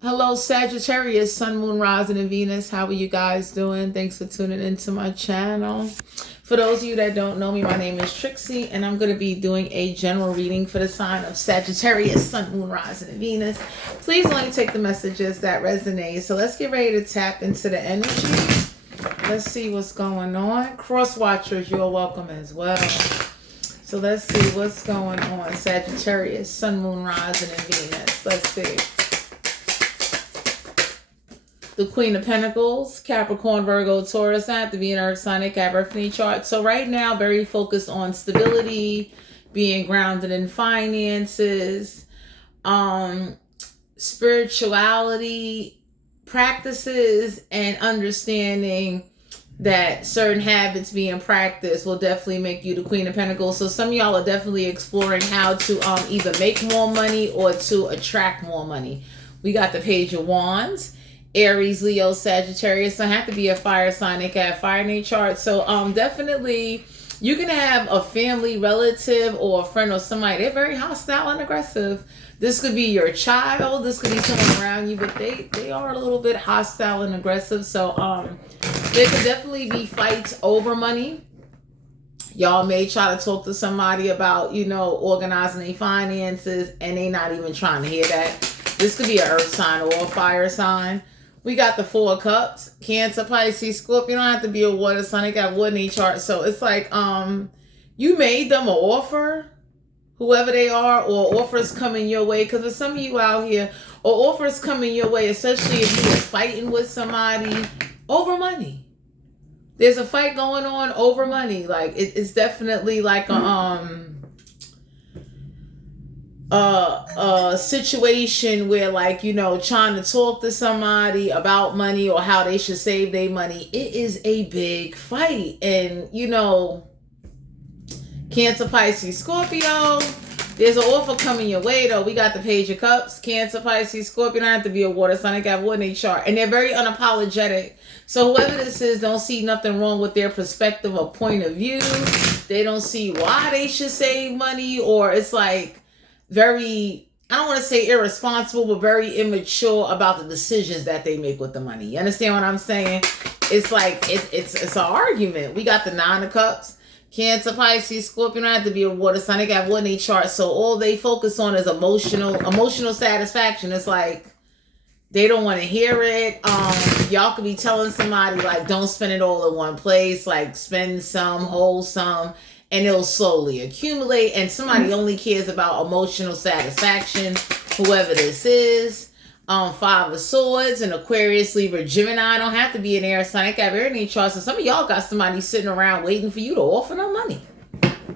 Hello, Sagittarius, Sun, Moon, Rising, and Venus. How are you guys doing? Thanks for tuning into my channel. For those of you that don't know me, my name is Trixie, and I'm going to be doing a general reading for the sign of Sagittarius, Sun, Moon, Rising, and Venus. Please only take the messages that resonate. So let's get ready to tap into the energy. Let's see what's going on. Cross watchers, you're welcome as well. So let's see what's going on. Sagittarius, Sun, Moon, Rising, and Venus. Let's see. The Queen of Pentacles, Capricorn, Virgo, Taurus. I have to be an earth sign, birthday chart. So right now, very focused on stability, being grounded in finances, spirituality practices, and understanding that certain habits being practiced will definitely make you the Queen of Pentacles. So some of y'all are definitely exploring how to either make more money or to attract more money. We got the Page of Wands. Aries, Leo, Sagittarius. Don't have to be a fire sign. They can have fire in their chart. So definitely you can have a family relative or a friend or somebody. They're very hostile and aggressive. This could be your child. This could be someone around you, but they are a little bit hostile and aggressive. So there could definitely be fights over money. Y'all may try to talk to somebody about, organizing their finances, and they not even trying to hear that. This could be an earth sign or a fire sign. We got the Four of Cups, Cancer, Pisces, Scorpio. You don't have to be a water sign. They got wood in each chart. So it's like you made them an offer, whoever they are, or offers coming your way. Because there's some of you out here, or offers coming your way, especially if you're fighting with somebody over money. There's a fight going on over money. Like it's definitely like a situation where, like, trying to talk to somebody about money or how they should save their money. It is a big fight. And Cancer, Pisces, Scorpio, there's an offer coming your way though. We got the Page of Cups, Cancer, Pisces, Scorpio. Don't have to be a water sign. They got wood in their chart, and they're very unapologetic. So whoever this is don't see nothing wrong with their perspective or point of view. They don't see why they should save money, or it's like very, I don't want to say irresponsible, but very immature about the decisions that they make with the money. You understand what I'm saying? It's like it's an argument. We got the Nine of Cups, Cancer, Pisces, Scorpio. Don't have to be a water sign. They got wood in their chart, so all they focus on is emotional satisfaction. It's like they don't want to hear it. Y'all could be telling somebody, like, don't spend it all in one place. Like, spend some, hold some, and it'll slowly accumulate. And somebody only cares about emotional satisfaction, whoever this is. Five of Swords, and Aquarius, Libra, Gemini. Don't have to be an air sign. I got very charts. So some of y'all got somebody sitting around waiting for you to offer them money.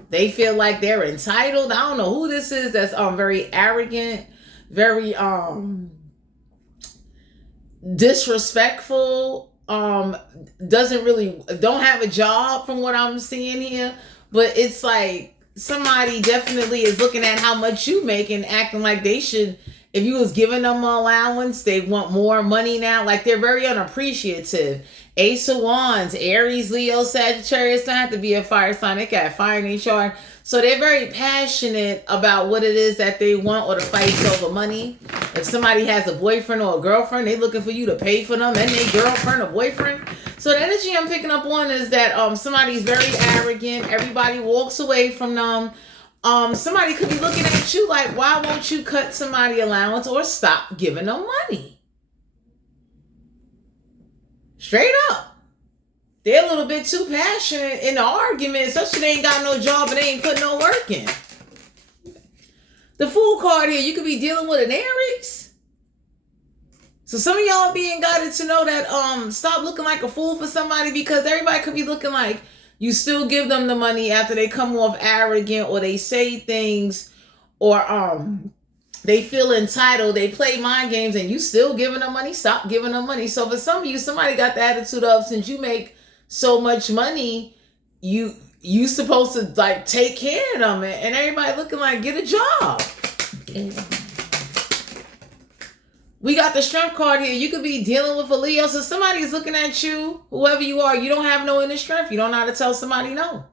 They feel like they're entitled. I don't know who this is that's very arrogant, very disrespectful, don't have a job from what I'm seeing here. But it's like somebody definitely is looking at how much you make and acting like they should. If you was giving them an allowance, they want more money now. Like, they're very unappreciative. Ace of Wands, Aries, Leo, Sagittarius. Don't have to be a fire sign. They got fire in their chart. So they're very passionate about what it is that they want, or the fights over money. If somebody has a boyfriend or a girlfriend, they're looking for you to pay for them and their girlfriend or boyfriend. So the energy I'm picking up on is that somebody's very arrogant. Everybody walks away from them. Somebody could be looking at you like, why won't you cut somebody allowance or stop giving them money? Straight up. They're a little bit too passionate in the argument, especially they ain't got no job and they ain't putting no work in. The Fool card here, you could be dealing with an Aries. So some of y'all being guided to know that stop looking like a fool for somebody, because everybody could be looking like you still give them the money after they come off arrogant, or they say things, or they feel entitled. They play mind games, and you still giving them money. Stop giving them money. So for some of you, somebody got the attitude of, since you make so much money, you supposed to like take care of them, and everybody looking like, get a job. We got the Strength card here. You could be dealing with a Leo. So somebody's looking at you, whoever you are. You don't have no inner strength. You don't know how to tell somebody no.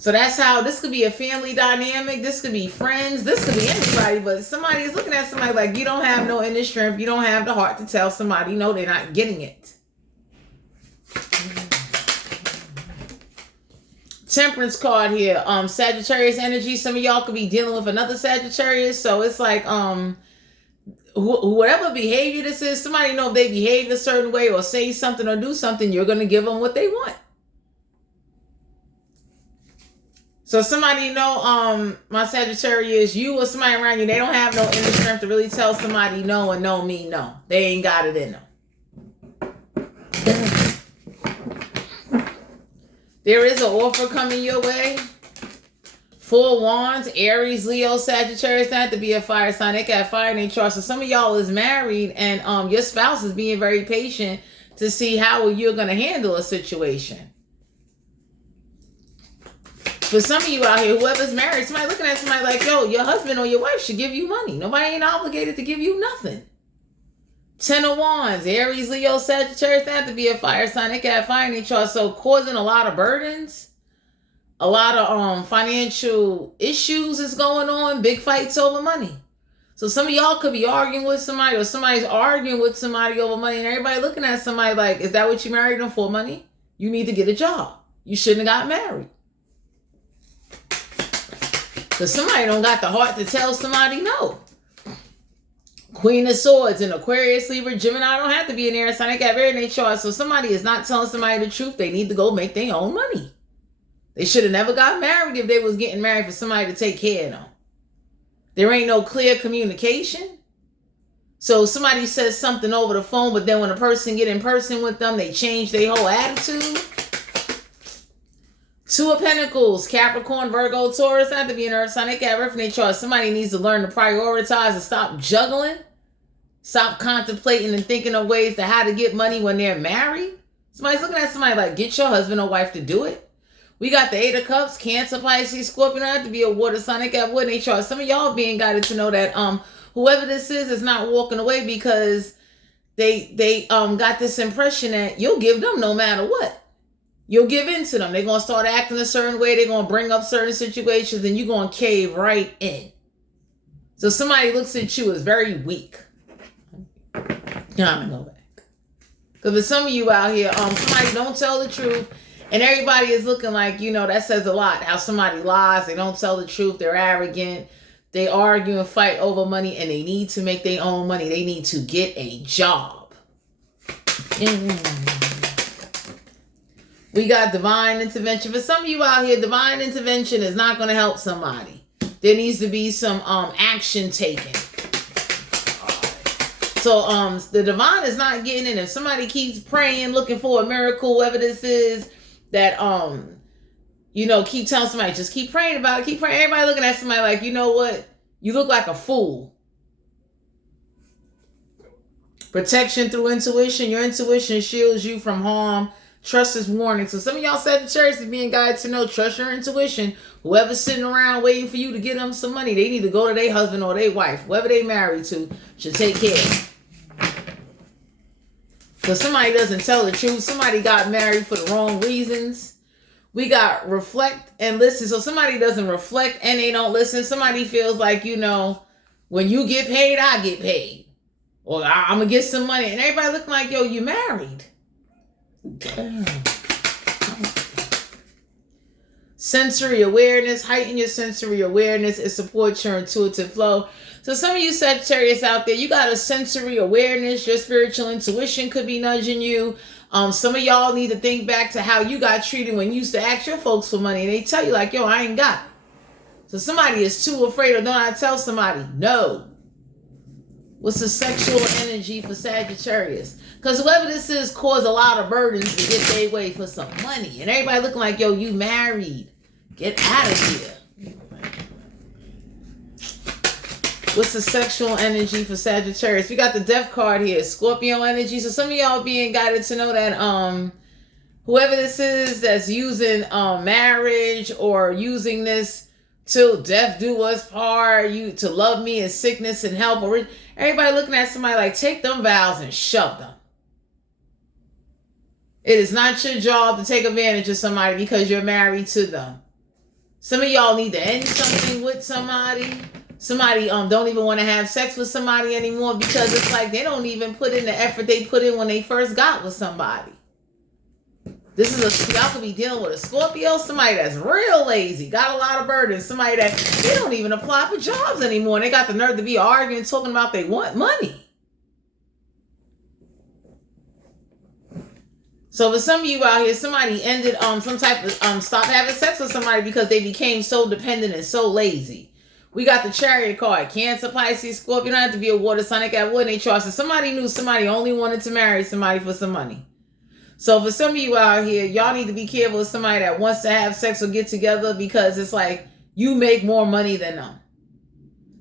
So that's how this could be a family dynamic. This could be friends. This could be anybody. But somebody is looking at somebody like you don't have no inner strength. You don't have the heart to tell somebody no, they're not getting it. Temperance card here. Sagittarius energy. Some of y'all could be dealing with another Sagittarius. So it's like whatever behavior this is, somebody know if they behave a certain way or say something or do something, you're gonna give them what they want. So somebody know, my Sagittarius, you or somebody around you, they don't have no inner strength to really tell somebody no and no mean no. They ain't got it in them. There is an offer coming your way. 4 Wands, Aries, Leo, Sagittarius. Not to be a fire sign. They got fire in their chart. So some of y'all is married and your spouse is being very patient to see how you're going to handle a situation. For some of you out here, whoever's married, somebody looking at somebody like, yo, your husband or your wife should give you money. Nobody ain't obligated to give you nothing. 10 of Wands, Aries, Leo, Sagittarius. They have to be a fire sign. They got fire in their chart. So causing a lot of burdens, a lot of financial issues is going on. Big fights over money. So some of y'all could be arguing with somebody or somebody's arguing with somebody over money and everybody looking at somebody like, is that what you married them for, money? You need to get a job. You shouldn't have got married. Because somebody don't got the heart to tell somebody no. Queen of Swords and Aquarius, Libra, Gemini don't have to be an air sign. They got very in their chart. So somebody is not telling somebody the truth. They need to go make their own money. They should have never got married if they was getting married for somebody to take care of them. There ain't no clear communication. So somebody says something over the phone, but then when a person get in person with them, they change their whole attitude. 2 of Pentacles, Capricorn, Virgo, Taurus, not to be an earth sign. They got rough in their chart. Somebody needs to learn to prioritize and stop juggling. Stop contemplating and thinking of ways to how to get money when they're married. Somebody's looking at somebody like, get your husband or wife to do it. We got the 8 of Cups, Cancer, Pisces, Scorpio. Don't have to be a water sign. They got wood in their chart. Some of y'all being guided to know that whoever this is not walking away because they got this impression that you'll give them no matter what. You'll give in to them. They're going to start acting a certain way. They're going to bring up certain situations and you're going to cave right in. So somebody looks at you as very weak. I'm going to go back. Because for some of you out here, somebody don't tell the truth. And everybody is looking like, you know, that says a lot. How somebody lies. They don't tell the truth. They're arrogant. They argue and fight over money. And they need to make their own money. They need to get a job. We got divine intervention. For some of you out here, divine intervention is not going to help somebody. There needs to be some action taken. So the divine is not getting in. If somebody keeps praying, looking for a miracle, whoever this is, that you know, keep telling somebody, just keep praying about it, keep praying. Everybody looking at somebody like, you know what? You look like a fool. Protection through intuition. Your intuition shields you from harm. Trust is warning. So some of y'all Sagittarius is being guided to know, trust your intuition. Whoever's sitting around waiting for you to get them some money, they need to go to their husband or their wife. Whoever they married to should take care. So somebody doesn't tell the truth. Somebody got married for the wrong reasons. We got reflect and listen. So somebody doesn't reflect and they don't listen. Somebody feels like, you know, when you get paid, I get paid. Or I'm going to get some money. And everybody looking like, yo, you married. Damn. Sensory awareness. Heighten your sensory awareness. It supports your intuitive flow. So some of you Sagittarius out there, you got a sensory awareness. Your spiritual intuition could be nudging you. Some of y'all need to think back to how you got treated when you used to ask your folks for money and they tell you like, yo, I ain't got it. So somebody is too afraid or don't I tell somebody, no. What's the sexual energy for Sagittarius? Because whoever this is caused a lot of burdens to get their way for some money. And everybody looking like, yo, you married. Get out of here. What's the sexual energy for Sagittarius? We got the Death card here. Scorpio energy. So some of y'all being guided to know that whoever this is that's using marriage or using this till death do us part, you to love me in sickness and health. Or everybody looking at somebody like, take them vows and shove them. It is not your job to take advantage of somebody because you're married to them. Some of y'all need to end something with somebody. Somebody don't even want to have sex with somebody anymore because it's like they don't even put in the effort they put in when they first got with somebody. Y'all could be dealing with a Scorpio, somebody that's real lazy, got a lot of burdens, somebody that they don't even apply for jobs anymore. And they got the nerve to be arguing, talking about they want money. So for some of you out here, somebody ended some type of stop having sex with somebody because they became so dependent and so lazy. We got the Chariot card. Cancer, Pisces, Scorpio. You don't have to be a water sign. They got wood in their chart. So somebody knew somebody only wanted to marry somebody for some money. So for some of you out here, y'all need to be careful with somebody that wants to have sex or get together because it's like you make more money than them.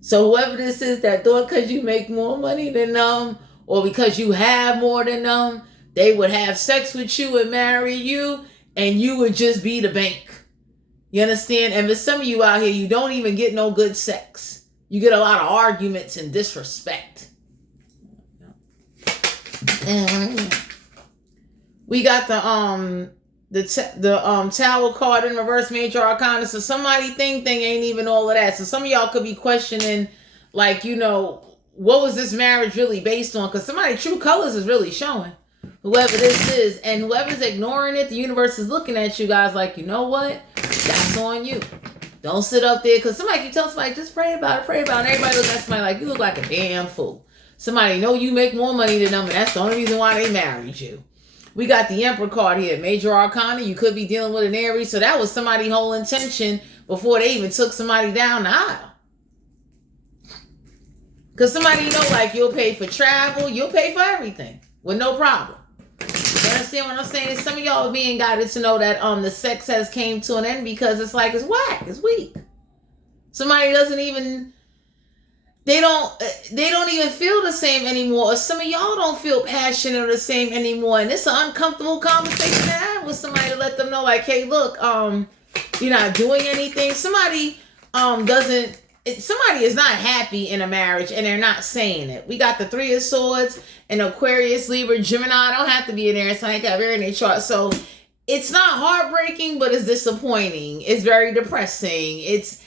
So whoever this is that thought because you make more money than them or because you have more than them, they would have sex with you and marry you and you would just be the bank. You understand? And for some of you out here, you don't even get no good sex. You get a lot of arguments and disrespect. We got the Tower card in reverse, major arcana. So somebody thing ain't even all of that. So some of y'all could be questioning, like, you know, what was this marriage really based on? Because somebody true colors is really showing. Whoever this is, and whoever's ignoring it, the universe is looking at you guys like, you know what? That's on you. Don't sit up there, because somebody can tell somebody, just pray about it, and everybody looks at somebody like, you look like a damn fool. Somebody know you make more money than them, and that's the only reason why they married you. We got the Emperor card here, major arcana. You could be dealing with an Aries, so that was somebody's whole intention before they even took somebody down the aisle. Because somebody know, like, you'll pay for travel, you'll pay for everything with no problem. You understand what I'm saying? Some of y'all are being guided to know that the sex has came to an end because it's like it's whack, it's weak. Somebody doesn't even, they don't even feel the same anymore. Or some of y'all don't feel passionate or the same anymore. And it's an uncomfortable conversation to have with somebody to let them know, like, hey, look, you're not doing anything. Somebody somebody is not happy in a marriage and they're not saying it. We got the Three of Swords and Aquarius, Libra, Gemini. Don't have to be in there. It's like a very nature chart. So it's not heartbreaking, but it's disappointing. It's very depressing. It's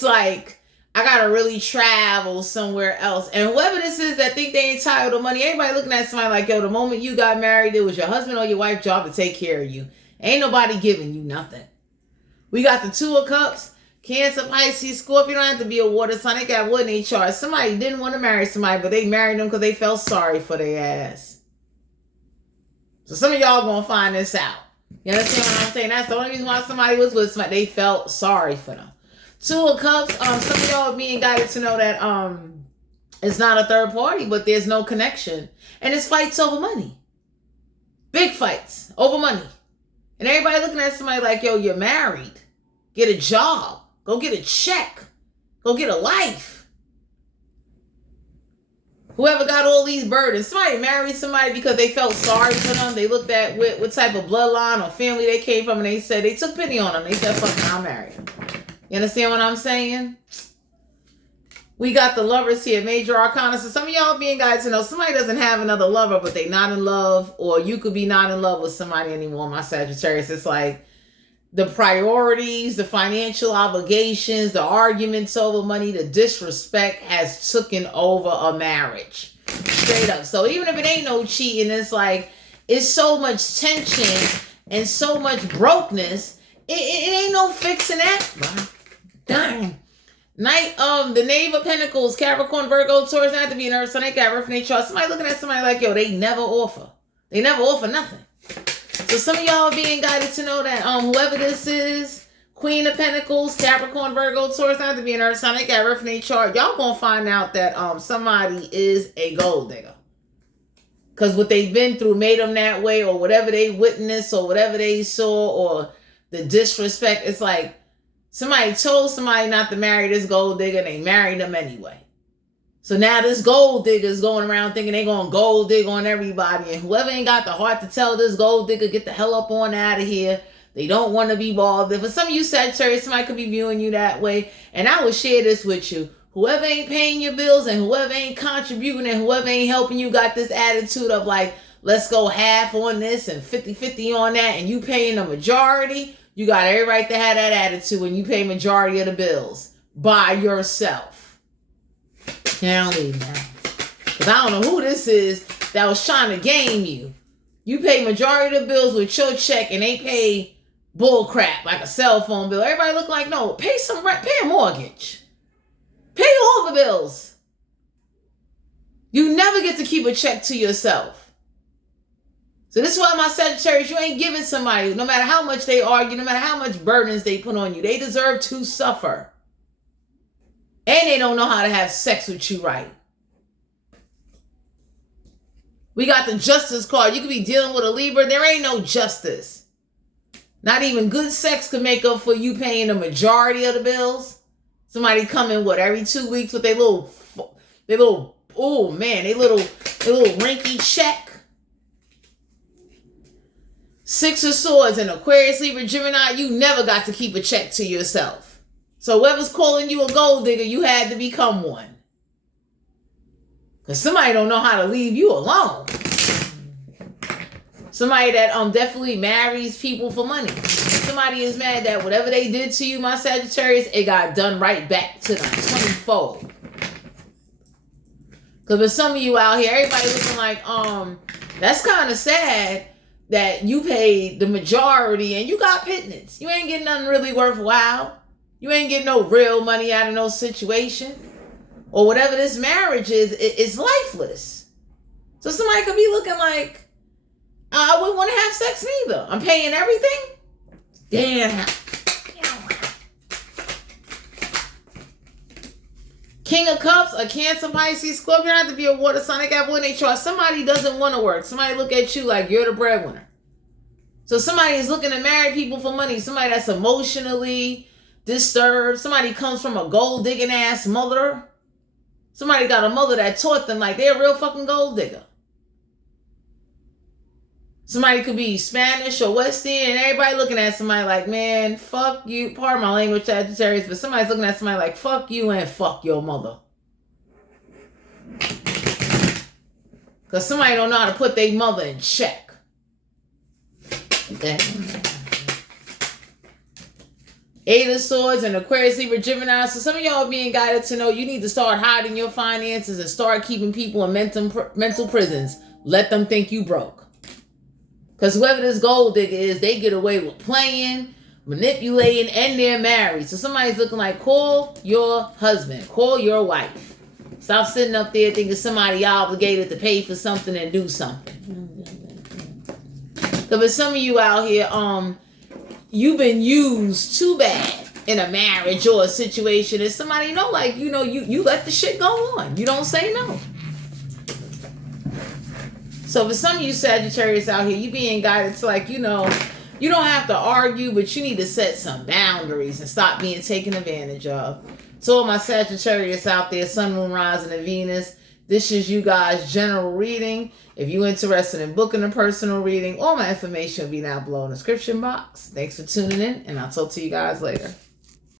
like I gotta really travel somewhere else. And whoever this is that think they entitled to money, everybody looking at somebody like, yo, the moment you got married, it was your husband or your wife's job to take care of you. Ain't nobody giving you nothing. We got the Two of Cups. Cancer, Pisces, Scorpio. You don't have to be a water sign. They got wood in their chart. Somebody didn't want to marry somebody, but they married them because they felt sorry for their ass. So some of y'all gonna find this out. You understand what I'm saying? That's the only reason why somebody was with somebody. They felt sorry for them. Two of Cups. Some of y'all are being guided to know that it's not a third party, but there's no connection, and it's fights over money. Big fights over money, and everybody looking at somebody like, yo, you're married. Get a job. Go get a check. Go get a life. Whoever got all these burdens. Somebody married somebody because they felt sorry for them. They looked at what type of bloodline or family they came from, and they said they took pity on them. They said, fuck it, I'll marry him. You understand what I'm saying? We got the Lovers here, major arcana. So some of y'all being guided to know somebody doesn't have another lover, but they not in love, or you could be not in love with somebody anymore, my Sagittarius. It's like the priorities, the financial obligations, the arguments over money, the disrespect has taken over a marriage. Straight up. So even if it ain't no cheating, it's like, it's so much tension and so much brokenness. It ain't no fixing that. Darn. Night, the Knave of Pentacles, Capricorn, Virgo, Taurus, not to be an earth sign, they got rough in their chart. Somebody looking at somebody like, yo, they never offer. They never offer nothing. So some of y'all are being guided to know that whoever this is, Queen of Pentacles, Capricorn, Virgo, Taurus, not to be an earth sign, they got rough in their chart. Y'all gonna find out that somebody is a gold digger. Because what they've been through made them that way, or whatever they witnessed, or whatever they saw, or the disrespect. It's like somebody told somebody not to marry this gold digger, and they married them anyway. So now this gold digger is going around thinking they're going to gold dig on everybody. And whoever ain't got the heart to tell this gold digger, get the hell up on out of here. They don't want to be bothered. For some of you Sagittarius, somebody could be viewing you that way. And I will share this with you. Whoever ain't paying your bills and whoever ain't contributing and whoever ain't helping you got this attitude of like, let's go half on this and 50-50 on that, and you paying the majority, You got every right to have that attitude when you pay majority of the bills by yourself. Now leave now. Because I don't know who this is that was trying to game you. You pay majority of the bills with your check and they pay bull crap like a cell phone bill. Everybody look like, no, pay some rent, pay a mortgage. Pay all the bills. You never get to keep a check to yourself. So this is why my Sagittarius, you ain't giving somebody, no matter how much they argue, no matter how much burdens they put on you, they deserve to suffer. And they don't know how to have sex with you right. We got the justice card. You could be dealing with a Libra. There ain't no justice. Not even good sex could make up for you paying the majority of the bills. Somebody come in, every 2 weeks with their little, oh man, their little rinky check. Six of Swords and Aquarius, Libra, Gemini, you never got to keep a check to yourself. So whoever's calling you a gold digger, you had to become one. Because somebody don't know how to leave you alone. Somebody that definitely marries people for money. Somebody is mad that whatever they did to you, my Sagittarius, it got done right back to them. 20-fold. Because with some of you out here, everybody looking like, that's kind of sad that you paid the majority and you got pittance. You ain't getting nothing really worthwhile. You ain't getting no real money out of no situation. Or whatever this marriage is, it's lifeless. So somebody could be looking like, I wouldn't want to have sex neither. I'm paying everything. Damn. King of Cups, a Cancer, Pisces, Scorpio, have to be a water sign. They got one in their chart. Somebody doesn't want to work. Somebody look at you like you're the breadwinner. So somebody is looking to marry people for money. Somebody that's emotionally disturbed. Somebody comes from a gold digging ass mother. Somebody got a mother that taught them like they're a real fucking gold digger. Somebody could be Spanish or West Indian, and everybody looking at somebody like, man, fuck you. Pardon my language, Sagittarius, but somebody's looking at somebody like, fuck you and fuck your mother. Because somebody don't know how to put their mother in check. Okay. Eight of Swords and Aquarius, Libra, Gemini. So some of y'all are being guided to know you need to start hiding your finances and start keeping people in mental prisons. Let them think you broke. Because whoever this gold digger is, they get away with playing, manipulating, and they're married. So somebody's looking like, call your husband, call your wife. Stop sitting up there thinking somebody obligated to pay for something and do something. So for some of you out here, you've been used too bad in a marriage or a situation, and somebody you let the shit go on. You don't say no. So for some of you Sagittarius out here, you being guided to you don't have to argue, but you need to set some boundaries and stop being taken advantage of. So all my Sagittarius out there, Sun, Moon, Rising, and Venus, this is you guys' general reading. If you're interested in booking a personal reading, all my information will be down below in the description box. Thanks for tuning in, and I'll talk to you guys later.